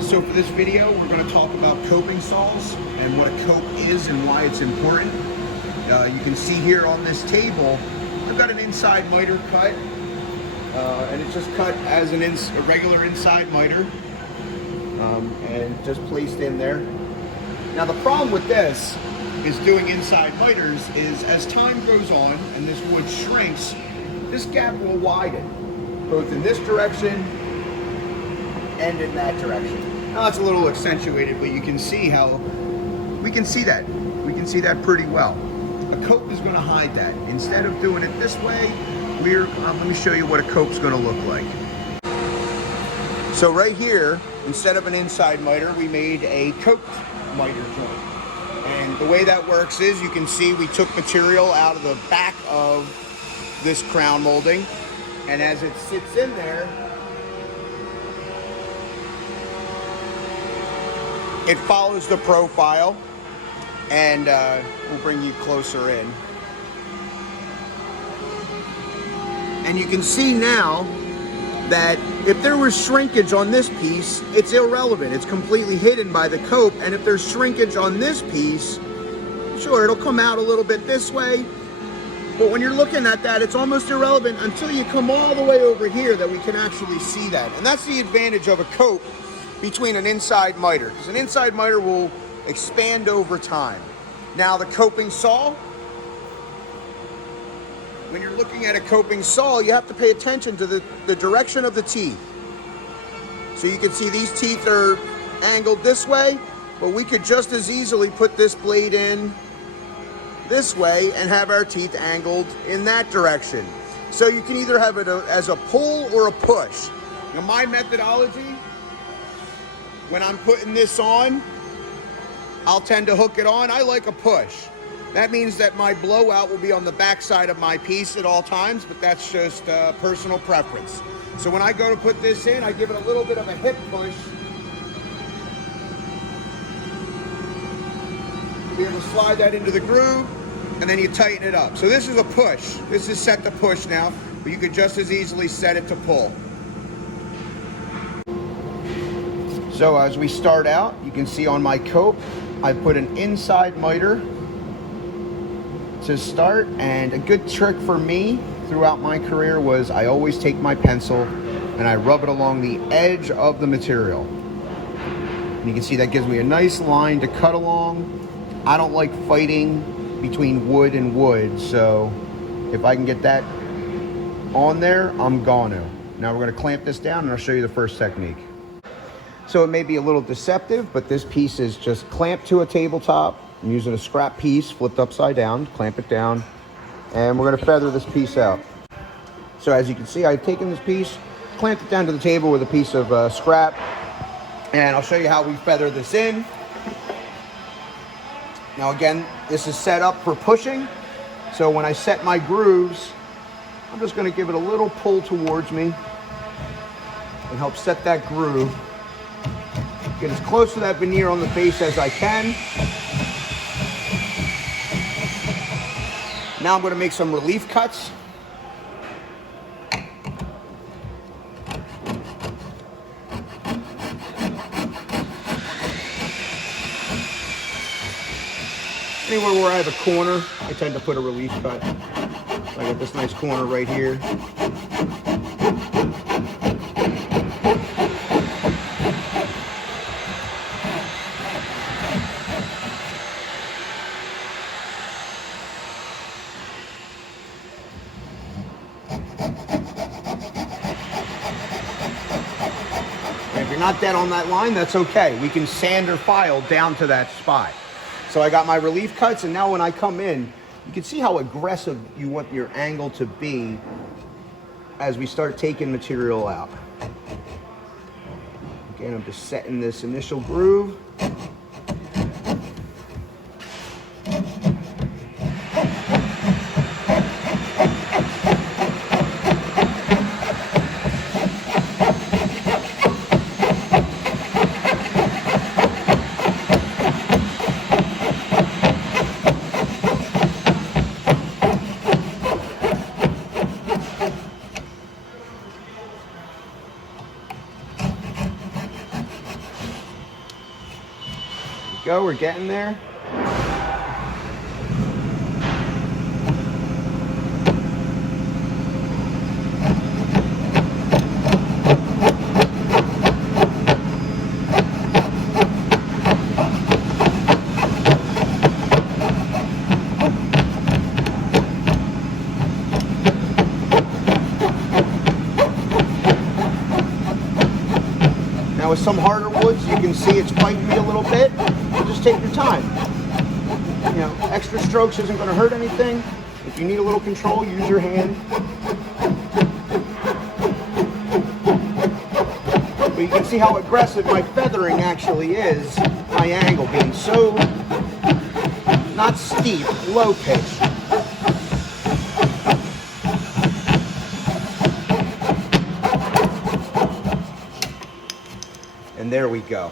So for this video, we're going to talk about coping saws and what a cope is and why it's important. You can see here on this table, I've got an inside miter cut, and it's just cut as a regular inside miter, and just placed in there. Now the problem with this is doing inside miters is as time goes on and this wood shrinks, this gap will widen, both in this direction and in that direction. Now it's a little accentuated, but you can see how, we can see that pretty well. A cope is going to hide that. Instead of doing it this way, let me show you what a cope's going to look like. So right here, instead of an inside miter, we made a coped miter joint. And the way that works is, you can see we took material out of the back of this crown molding, and as it sits in there, it follows the profile, and we'll bring you closer in. And you can see now that if there was shrinkage on this piece, it's irrelevant. It's completely hidden by the cope. And if there's shrinkage on this piece, sure, it'll come out a little bit this way. But when you're looking at that, it's almost irrelevant until you come all the way over here that we can actually see that. And that's the advantage of a cope between an inside miter, because an inside miter will expand over time. Now the coping saw, when you're looking at a coping saw, you have to pay attention to the direction of the teeth. So you can see these teeth are angled this way, but we could just as easily put this blade in this way and have our teeth angled in that direction. So you can either have it as a pull or a push. Now my methodology, when I'm putting this on, I'll tend to hook it on. I like a push. That means that my blowout will be on the back side of my piece at all times, but that's just personal preference. So when I go to put this in, I give it a little bit of a hip push to be able to slide that into the groove, and then you tighten it up. So this is a push. This is set to push now, but you could just as easily set it to pull. So as we start out, you can see on my cope, I put an inside miter to start, and a good trick for me throughout my career was I always take my pencil and I rub it along the edge of the material. And you can see that gives me a nice line to cut along. I don't like fighting between wood and wood, so if I can get that on there, I'm gonna. Now we're gonna clamp this down and I'll show you the first technique. So it may be a little deceptive, but this piece is just clamped to a tabletop. I'm using a scrap piece flipped upside down, clamp it down, and we're gonna feather this piece out. So as you can see, I've taken this piece, clamped it down to the table with a piece of scrap, and I'll show you how we feather this in. Now again, this is set up for pushing, so when I set my grooves, I'm just gonna give it a little pull towards me and help set that groove. Get as close to that veneer on the face as I can. Now I'm going to make some relief cuts. Anywhere where I have a corner, I tend to put a relief cut. I got this nice corner right here. If you're not dead on that line, that's okay. We can sand or file down to that spot. So I got my relief cuts, and now when I come in, you can see how aggressive you want your angle to be as we start taking material out. Again, I'm just setting this initial groove. go, we're getting there. Now with some harder woods, you can see it's biting me a little bit. Just take your time. You know, extra strokes isn't going to hurt anything. If you need a little control, use your hand. But you can see how aggressive my feathering actually is. My angle being so, not steep, low pitch. And there we go.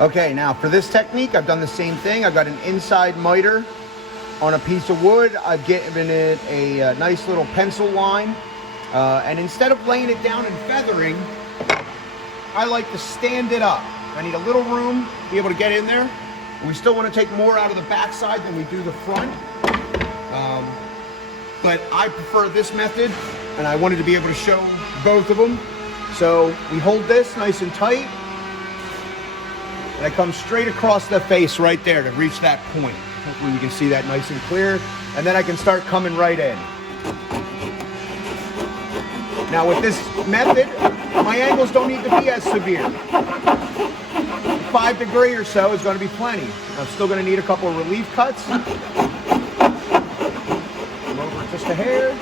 Okay, now for this technique, I've done the same thing. I've got an inside miter on a piece of wood. I've given it a nice little pencil line. And instead of laying it down and feathering, I like to stand it up. I need a little room to be able to get in there. We still want to take more out of the backside than we do the front. But I prefer this method, and I wanted to be able to show both of them. So we hold this nice and tight, and I come straight across the face right there to reach that point. Hopefully you can see that nice and clear. And then I can start coming right in. Now with this method, my angles don't need to be as severe. 5 degree or so is going to be plenty. I'm still going to need a couple of relief cuts. Come over just a hair.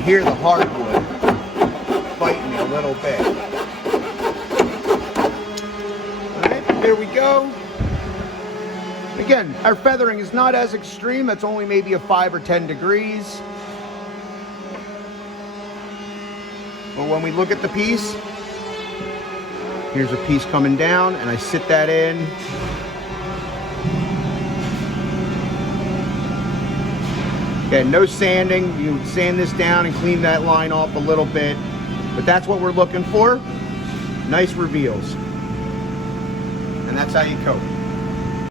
Hear the hardwood biting a little bit. Alright, there we go. Again, our feathering is not as extreme. That's only maybe a 5 or 10 degrees. But when we look at the piece, here's a piece coming down, and I sit that in. Again, no sanding. You sand this down and clean that line off a little bit. But that's what we're looking for. Nice reveals. And that's how you coat.